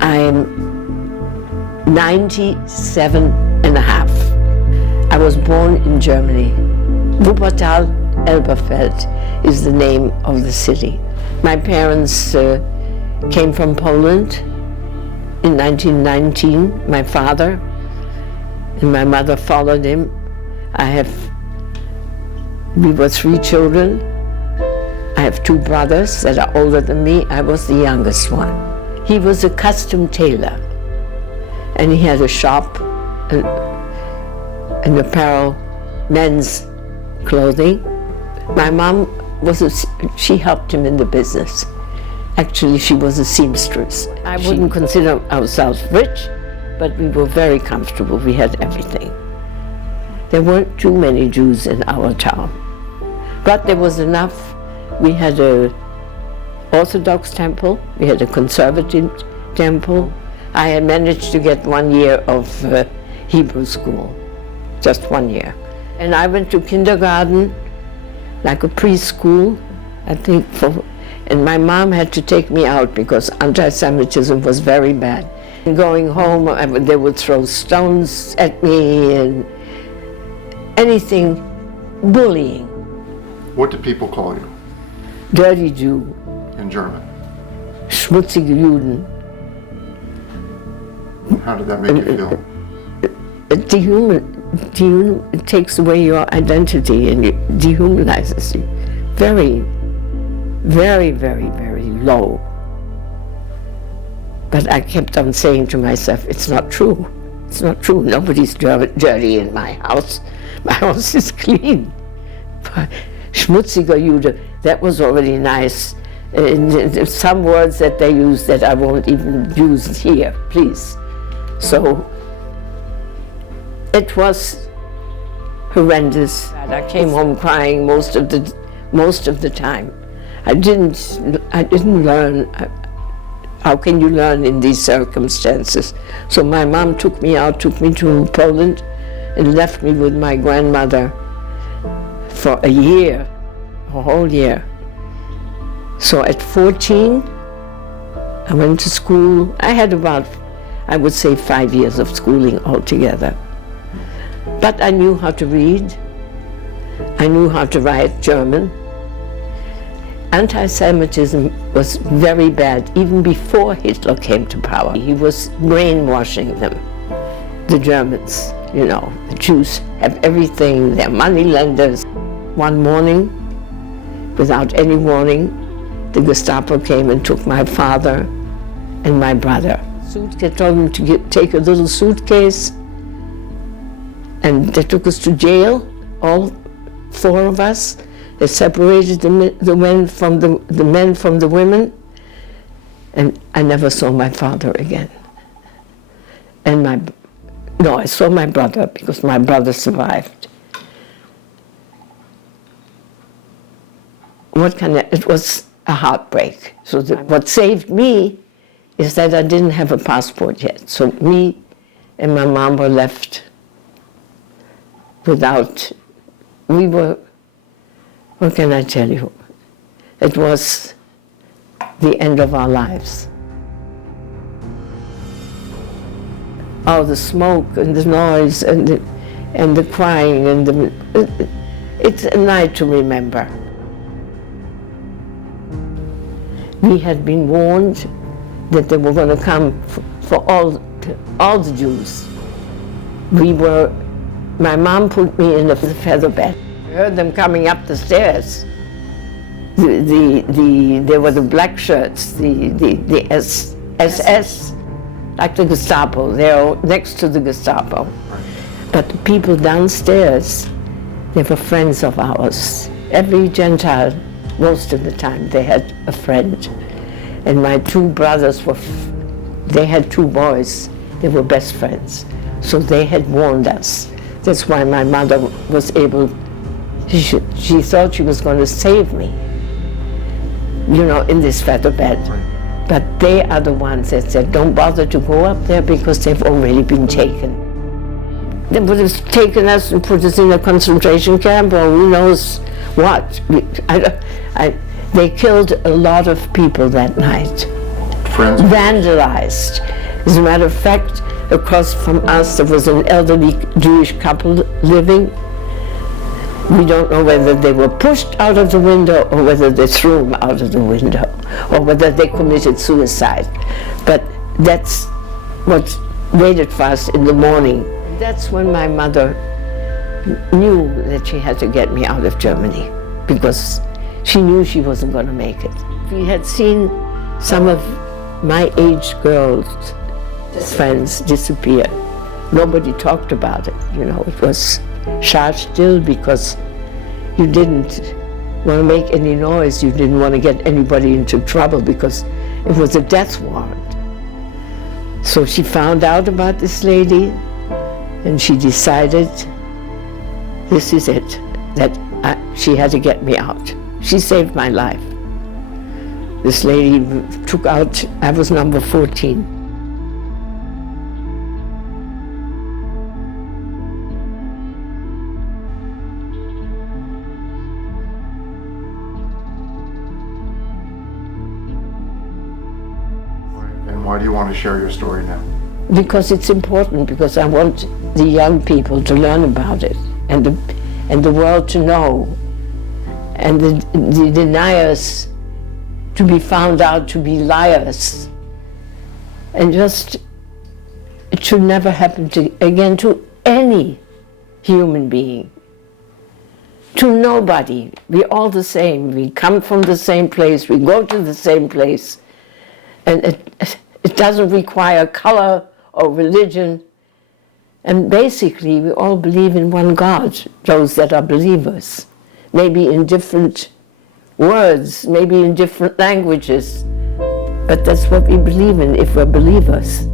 I'm 97 and a half. I was born in Germany. Wuppertal-Elberfeld is the name of the city. My parents came from Poland in 1919, my father, and my mother followed him. We were 3 children. I have 2 brothers that are older than me. I was the youngest one. He was a custom tailor, and he had a shop, and apparel, men's clothing. My mom she helped him in the business. Actually, she was a seamstress. I wouldn't consider ourselves rich, but we were very comfortable. We had everything. There weren't too many Jews in our town, but there was enough. We had an Orthodox temple, we had a conservative temple. I had managed to get 1 year of Hebrew school, just 1 year. And I went to kindergarten, like a preschool, I think, and my mom had to take me out because anti-Semitism was very bad. And going home, they would throw stones at me and anything, bullying. What did people call you? Dirty Jew. In German? Schmutzige Juden. How did that make you feel? It takes away your identity and it dehumanizes you. Very, very, very, very low. But I kept on saying to myself, it's not true. It's not true. Nobody's dirty in my house. My house is clean. Schmutziger Jude, that was already nice. Some words that they use that I won't even use here, please. So it was horrendous. I came home crying most of the time. I didn't learn. How can you learn in these circumstances? So my mom took me to Poland and left me with my grandmother for a year, a whole year. So at 14, I went to school. I had about, I would say, 5 years of schooling altogether. But I knew how to read. I knew how to write German. Anti-Semitism was very bad even before Hitler came to power. He was brainwashing them, the Germans, you know. The Jews have everything, they're moneylenders. One morning, without any warning, the Gestapo came and took my father and my brother. They told them to take a little suitcase, and they took us to jail, all 4 of us. They separated the men from the women, and I never saw my father again. And I saw my brother because my brother survived. It was a heartbreak. So what saved me is that I didn't have a passport yet. So me and my mom were left without, what can I tell you? It was the end of our lives. Oh, the smoke and the noise and the crying and it's a night to remember. We had been warned that they were going to come for all the Jews. My mom put me in a feather bed. I heard them coming up the stairs. They were the black shirts, the SS, like the Gestapo. They're next to the Gestapo. But the people downstairs, they were friends of ours. Every Gentile, most of the time, they had a friend. And my 2 brothers they had 2 boys. They were best friends. So they had warned us. That's why my mother was able, she thought she was going to save me, you know, in this feather bed. But they are the ones that said, don't bother to go up there because they've already been taken. They would have taken us and put us in a concentration camp or who knows what. They killed a lot of people that night. Friends? Vandalized. As a matter of fact, across from us there was an elderly Jewish couple living. We don't know whether they were pushed out of the window or whether they threw them out of the window or whether they committed suicide. But that's what waited for us in the morning. That's when my mother knew that she had to get me out of Germany because she knew she wasn't going to make it. We had seen some of my age girls' friends disappear. Nobody talked about it, you know. It was shut still because you didn't want to make any noise. You didn't want to get anybody into trouble because it was a death warrant. So she found out about this lady and she decided this is it, that she had to get me out. She saved my life. This lady took out, I was number 14. And why do you want to share your story now? Because it's important, because I want the young people to learn about it and the world to know, and the deniers to be found out to be liars. And just, it should never happen again to any human being, to nobody. We're all the same. We come from the same place. We go to the same place. And it doesn't require color or religion. And basically, we all believe in one God, those that are believers. Maybe in different words, maybe in different languages. But that's what we believe in if we're believers.